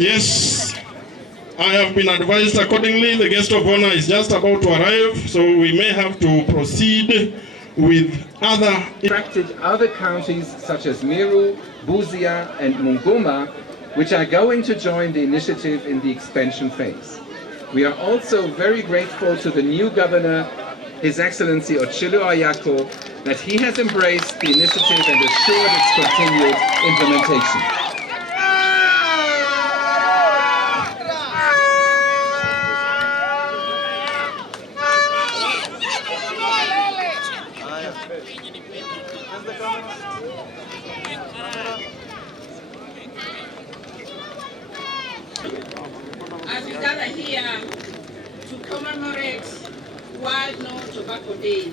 Yes, I have been advised accordingly. The guest of honor is just about to arrive, so we may have to proceed with other... Attracted other counties such as Meru, Busia and Mungoma, which are going to join the initiative in the expansion phase. We are also very grateful to the new governor, His Excellency Ochilo, that he has embraced the initiative and assured its continued implementation. As we gather here to commemorate World No Tobacco Day.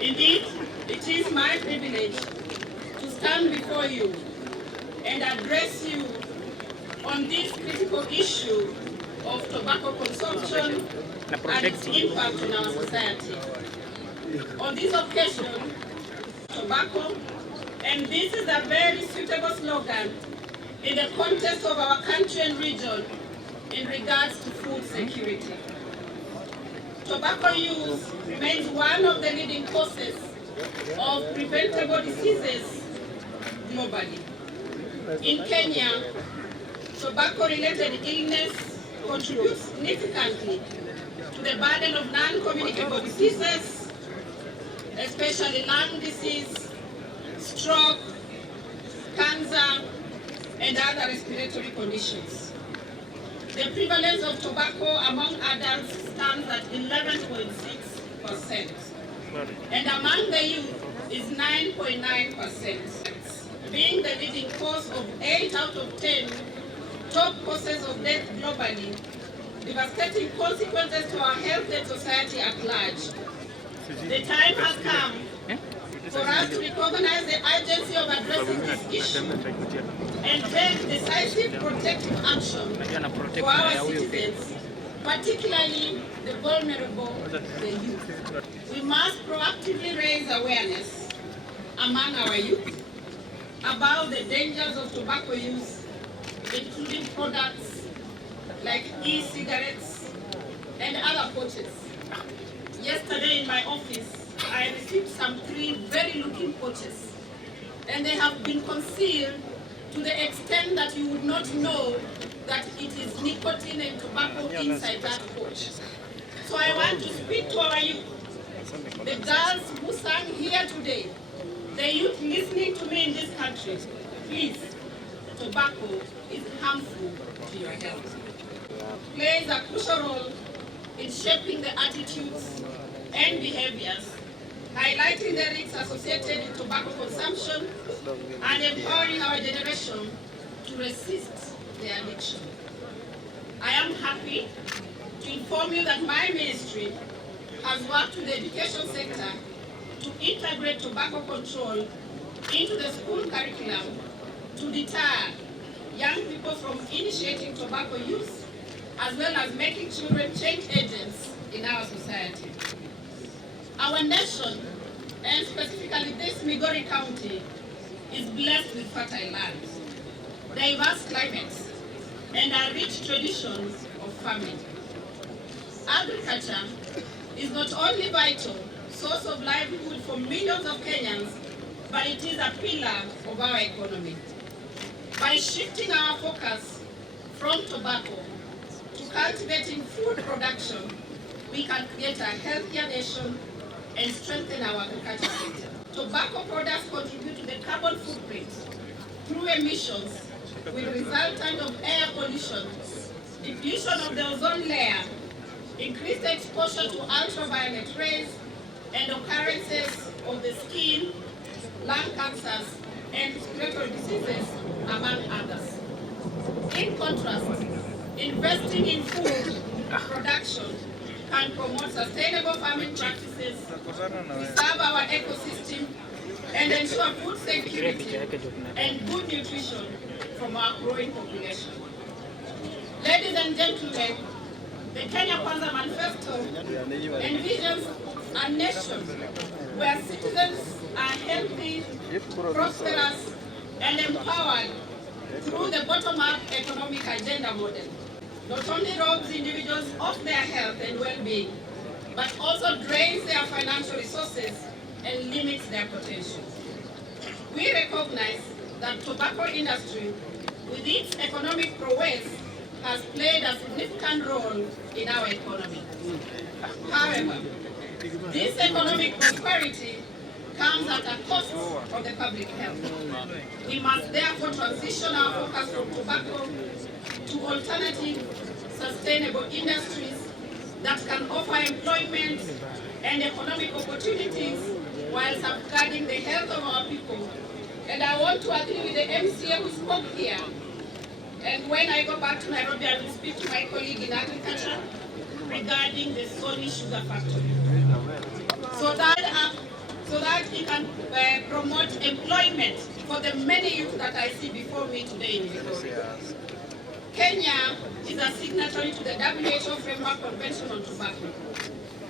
Indeed, it is my privilege to stand before you and address you on this critical issue of tobacco consumption and its impact on our society. On this occasion, tobacco, and this is a very suitable slogan in the context of our country and region in regards to food security. Tobacco use remains one of the leading causes of preventable diseases globally. In Kenya, tobacco-related illness contributes significantly to the burden of non-communicable diseases, especially lung disease, stroke, cancer, and other respiratory conditions. The prevalence of tobacco among adults stands at 11.6%, and among the youth is 9.9%, being the leading cause of 8 out of 10 top causes of death globally, devastating consequences to our health and society at large. The time has come for us to recognize the urgency of addressing this issue and take decisive protective action for our citizens, particularly the vulnerable, the youth. We must proactively raise awareness among our youth about the dangers of tobacco use, including products like e-cigarettes and other pouches. Yesterday in my office, I received some 3 very looking pouches, and they have been concealed to the extent that you would not know that it is nicotine and tobacco inside that pouch. So I want to speak to our youth, the girls who sang here today, the youth listening to me in this country. Please, tobacco is harmful to your health. It plays a crucial role in shaping the attitudes and behaviors, highlighting the risks associated with tobacco consumption and empowering our generation to resist the addiction. I am happy to inform you that my ministry has worked with the education sector to integrate tobacco control into the school curriculum to deter young people from initiating tobacco use, as well as making children change agents in our society. Our nation, and specifically this Migori County, is blessed with fertile lands, diverse climates, and a rich traditions of farming. Agriculture is not only vital source of livelihood for millions of Kenyans, but it is a pillar of our economy. By shifting our focus from tobacco to cultivating food production, we can create a healthier nation and strengthen our agriculture sector. Tobacco products contribute to the carbon footprint through emissions with resultant of air pollution, depletion of the ozone layer, increased exposure to ultraviolet rays, and occurrences of the skin, lung cancers, and respiratory diseases, among others. In contrast, investing in food production can promote sustainable farming practices, preserve our ecosystem, and ensure food security and good nutrition from our growing population. Ladies and gentlemen, the Kenya Kwanza Manifesto envisions a nation where citizens are healthy, prosperous, and empowered through the bottom-up economic agenda model, not only robs individuals of their health and well-being, but also drains their financial resources and limits their potential. We recognize that tobacco industry, with its economic prowess, has played a significant role in our economy. However, this economic prosperity comes at a cost of the public health. We must therefore transition our focus from tobacco to alternative, sustainable industries that can offer employment and economic opportunities while safeguarding the health of our people. And I want to agree with the MCA who spoke here. And when I go back to Nairobi, I will speak to my colleague in agriculture regarding the Sony Sugar Factory, so that he can promote employment for the many youth that I see before me today in Migori. Kenya is a signatory to the WHO Framework Convention on Tobacco.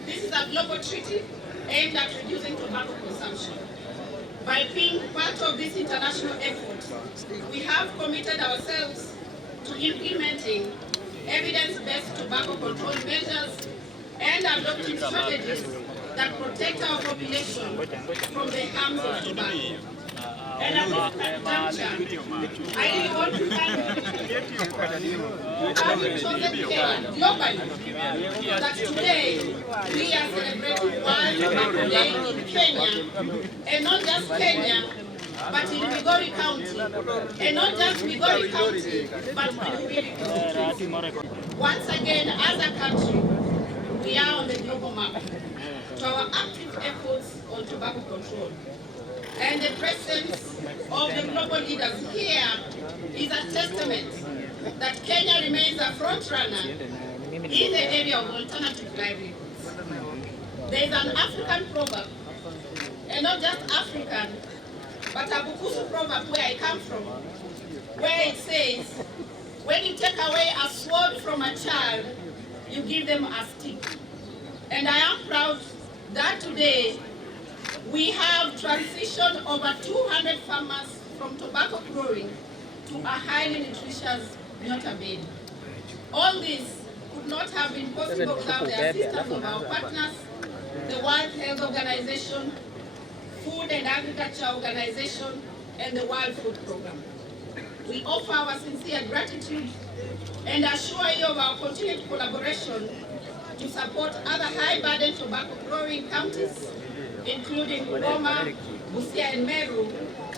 This is a global treaty aimed at reducing tobacco consumption. By being part of this international effort, we have committed ourselves to implementing evidence-based tobacco control measures and adopting strategies that protect our population from the harms of tobacco. And at this juncture, I really want to thank you for having chosen Kenya globally, that today we are celebrating World Tobacco Day in Kenya, and not just Kenya, but in Migori County, and not just Migori County, but Migori. Once again, as a country, we are on the global map to our active efforts on tobacco control. And the presence of the global leaders here is a testament that Kenya remains a front runner in the area of alternative livelihoods. There is an African proverb, and not just African, but a Bukusu proverb where I come from, where it says, when you take away a sword from a child, you give them a stick. And I am proud that today we have transitioned over 200 farmers from tobacco growing to a highly nutritious water bed. All this could not have been possible without the assistance of our partners, the World Health Organization, Food and Agriculture Organization, and the World Food Programme. We offer our sincere gratitude and assure you of our continued collaboration to support other high-burden tobacco growing counties, including Bungoma, Busia, and Meru,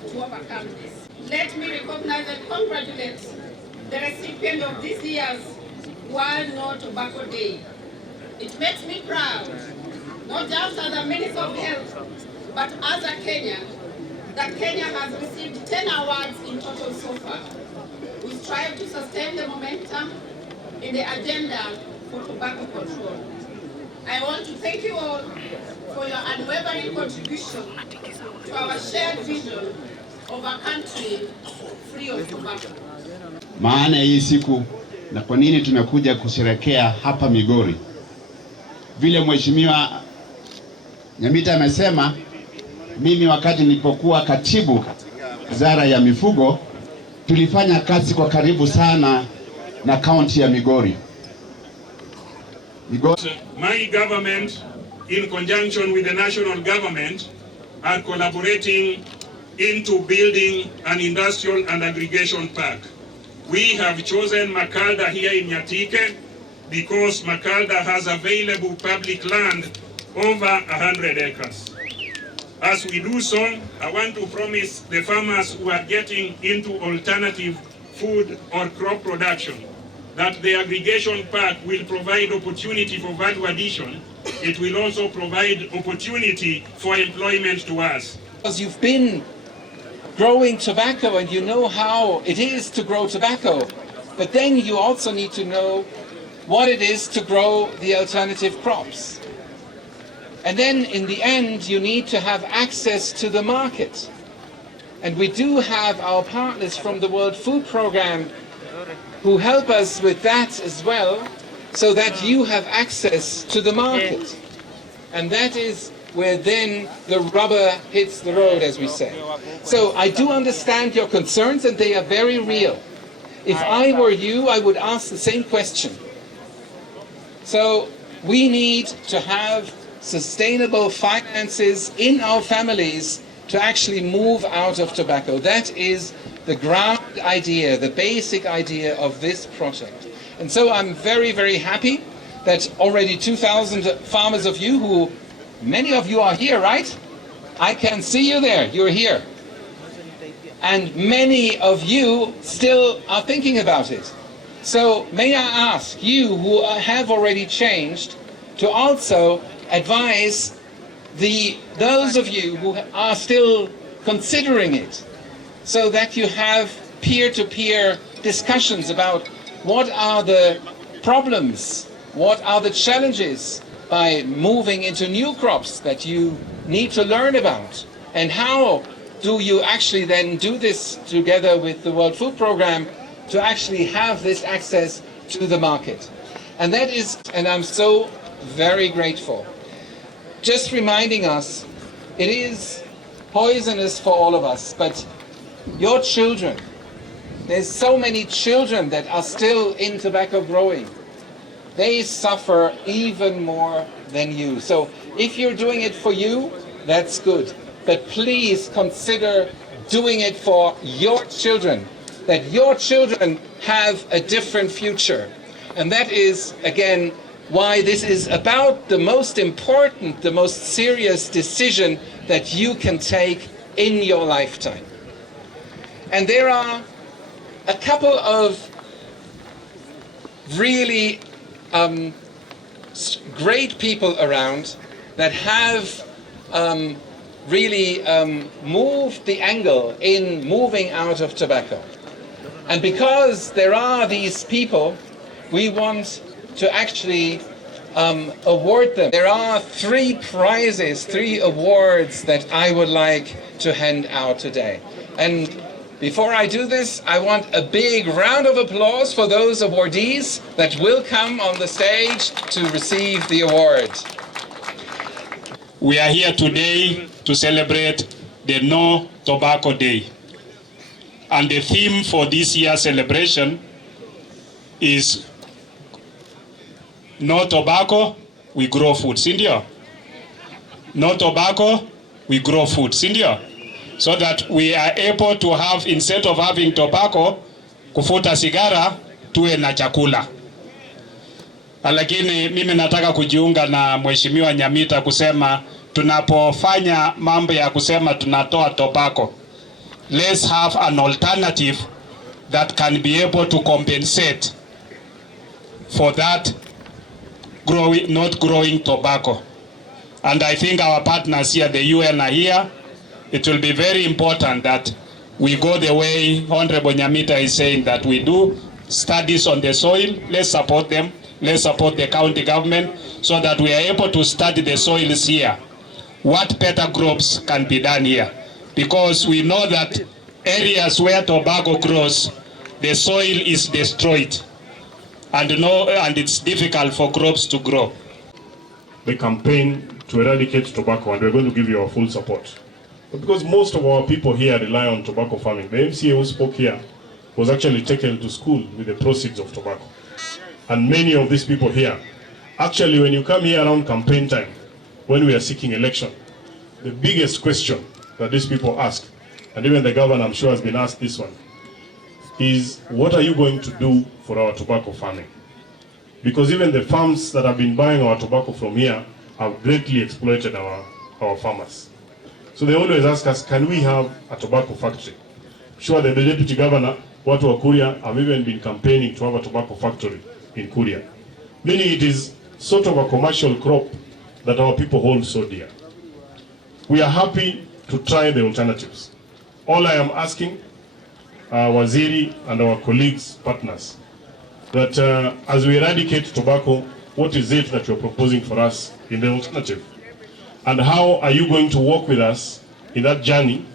to overcome this. Let me recognize and congratulate the recipient of this year's World No Tobacco Day. It makes me proud, not just as a Minister of Health, but as a Kenyan, that Kenya has received 10 awards in total so far. We strive to sustain the momentum in the agenda for tobacco control. I want to thank you all for your unwavering contribution to our shared vision of a country free of tobacco. Maana hii siku na kwa nini tumekuja kusherehekea hapa Migori. Vile Mheshimiwa Nyamita amesema, mimi wakati nilipokuwa katibu Wizara ya Mifugo, tulifanya kazi kwa karibu sana na kaunti ya Migori. My government, in conjunction with the national government, are collaborating into building an industrial and aggregation park. We have chosen Makalda here in Nyatike because Makalda has available public land over 100 acres. As we do so, I want to promise the farmers who are getting into alternative food or crop production that the aggregation park will provide opportunity for value addition. It will also provide opportunity for employment to us. Because you've been growing tobacco and you know how it is to grow tobacco, but then you also need to know what it is to grow the alternative crops. And then in the end, you need to have access to the market. And we do have our partners from the World Food Programme who help us with that as well, so that you have access to the market. And that is where then the rubber hits the road, as we say. So I do understand your concerns, and they are very real. If I were you, I would ask the same question. So we need to have sustainable finances in our families to actually move out of tobacco. That is the ground idea, the basic idea of this project. And so I'm very, very happy that already 2,000 farmers of you, who many of you are here, right? I can see you there, you're here. And many of you still are thinking about it. So may I ask you who have already changed to also advise those of you who are still considering it, so that you have peer-to-peer discussions about what are the problems, what are the challenges by moving into new crops that you need to learn about, and how do you actually then do this together with the World Food Programme to actually have this access to the market. And that is, and I'm so very grateful, just reminding us, it is poisonous for all of us, but your children, there's so many children that are still in tobacco growing. They suffer even more than you. So if you're doing it for you, that's good. But please consider doing it for your children, that your children have a different future. And that is, again, why this is about the most important, the most serious decision that you can take in your lifetime. And there are a couple of really great people around that have really moved the angle in moving out of tobacco. And because there are these people, we want to actually award them. There are 3 prizes, 3 awards that I would like to hand out today. And before I do this, I want a big round of applause for those awardees that will come on the stage to receive the award. We are here today to celebrate the No Tobacco Day. And the theme for this year's celebration is No Tobacco, we grow food. Sindio? No tobacco, we grow food. Sindio? So that we are able to have, instead of having tobacco, kufuta sigara, tuwe na chakula. Lakini mimi nataka kujiunga na Mheshimiwa Nyamita kusema tunapofanya mambo ya kusema tunatoa tobacco, let's have an alternative that can be able to compensate for that not growing tobacco. And I think our partners here, the UN, are here. It will be very important that we go the way Honorable Nyamita is saying, that we do studies on the soil. Let's support them. Let's support the county government so that we are able to study the soils here. What better crops can be done here? Because we know that areas where tobacco grows, the soil is destroyed. And it's difficult for crops to grow. The campaign to eradicate tobacco, and we're going to give you our full support. But because most of our people here rely on tobacco farming, the MCA who spoke here was actually taken to school with the proceeds of tobacco. And many of these people here, actually when you come here around campaign time, when we are seeking election, the biggest question that these people ask, and even the governor I'm sure has been asked this one, is what are you going to do for our tobacco farming? Because even the farms that have been buying our tobacco from here have greatly exploited our farmers. So they always ask us, can we have a tobacco factory? Sure, the deputy governor, watu wa Kuria, have even been campaigning to have a tobacco factory in Kuria. Meaning it is sort of a commercial crop that our people hold so dear. We are happy to try the alternatives. All I am asking Waziri and our colleagues, partners, that as we eradicate tobacco, what is it that you're proposing for us in the alternative? And how are you going to work with us in that journey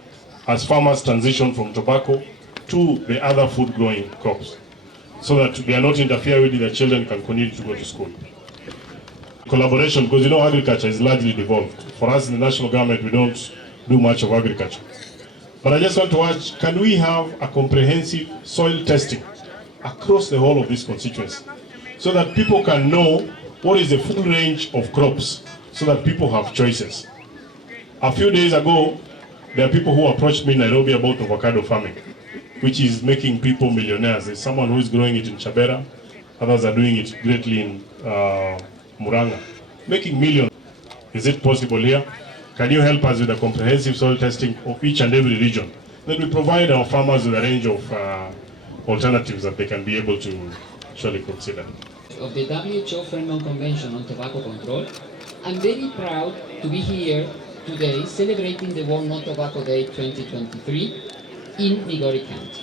as farmers transition from tobacco to the other food growing crops, so that they are not interfering with their children can continue to go to school? Collaboration, because you know agriculture is largely devolved. For us in the national government, we don't do much of agriculture. But I just want to ask, can we have a comprehensive soil testing across the whole of this constituency so that people can know what is the full range of crops so that people have choices? A few days ago, there are people who approached me in Nairobi about avocado farming, which is making people millionaires. There's someone who is growing it in Chabera, others are doing it greatly in Muranga, making millions. Is it possible here? Can you help us with a comprehensive soil testing of each and every region? Then we provide our farmers with a range of alternatives that they can be able to actually consider. Of the WHO Framework Convention on Tobacco Control, I'm very proud to be here today celebrating the World No Tobacco Day 2023 in Migori County.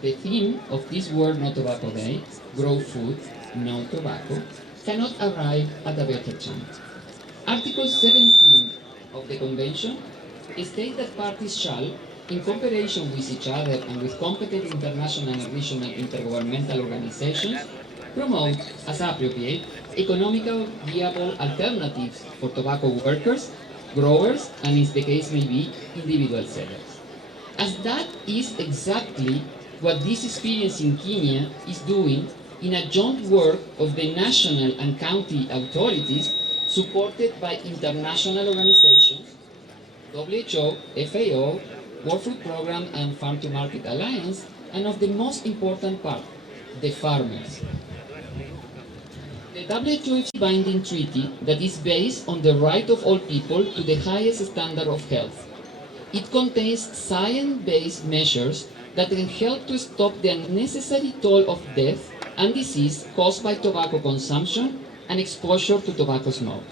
The theme of this World No Tobacco Day, Grow Food, No Tobacco, cannot arrive at a better time. Article 17 of the Convention states that parties shall, in cooperation with each other and with competent international and regional intergovernmental organizations, promote, as appropriate, economical viable alternatives for tobacco workers, growers, and, as the case may be, individual sellers. As that is exactly what this experience in Kenya is doing in a joint work of the national and county authorities supported by international organizations, WHO, FAO, World Food Program and Farm to Market Alliance, and of the most important part, the farmers. The WHO is a binding treaty that is based on the right of all people to the highest standard of health. It contains science-based measures that can help to stop the unnecessary toll of death and disease caused by tobacco consumption and exposure to tobacco smoke.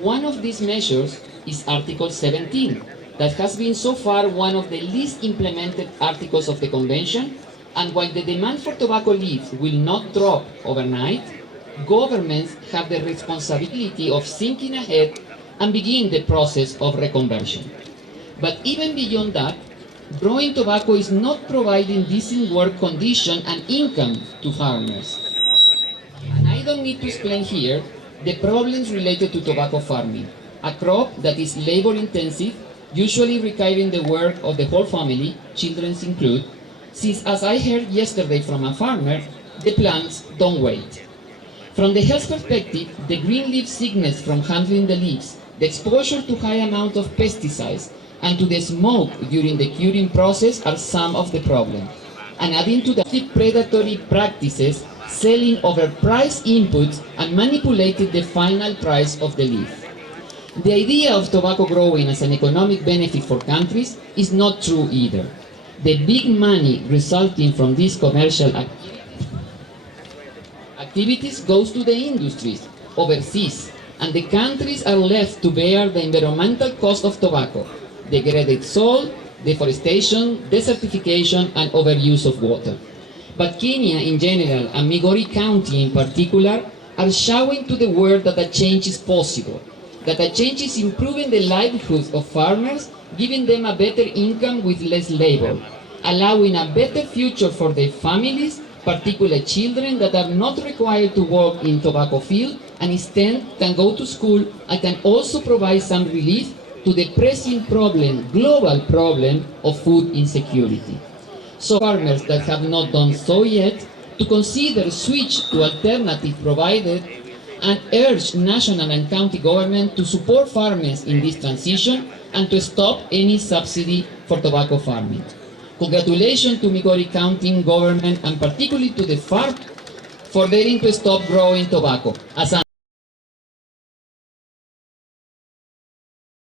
One of these measures is Article 17, that has been so far one of the least implemented articles of the Convention, and while the demand for tobacco leaves will not drop overnight, governments have the responsibility of thinking ahead and begin the process of reconversion. But even beyond that, growing tobacco is not providing decent work conditions and income to farmers. And I don't need to explain here the problems related to tobacco farming, a crop that is labor-intensive, usually requiring the work of the whole family, children included, since, as I heard yesterday from a farmer, the plants don't wait. From the health perspective, the green leaf sickness from handling the leaves, the exposure to high amount of pesticides, and to the smoke during the curing process are some of the problems. And adding to the predatory practices, selling overpriced inputs and manipulating the final price of the leaf. The idea of tobacco growing as an economic benefit for countries is not true either. The big money resulting from these commercial activities goes to the industries overseas, and the countries are left to bear the environmental cost of tobacco, degraded soil, deforestation, desertification, and overuse of water. But Kenya in general, and Migori County in particular, are showing to the world that a change is possible, that a change is improving the livelihoods of farmers, giving them a better income with less labor, allowing a better future for their families, particularly children that are not required to work in tobacco field and instead can go to school and can also provide some relief to the pressing problem, global problem of food insecurity. So farmers that have not done so yet to consider switch to alternative provided and urge national and county government to support farmers in this transition and to stop any subsidy for tobacco farming. Congratulations to Migori County government and particularly to the farm for daring to stop growing tobacco.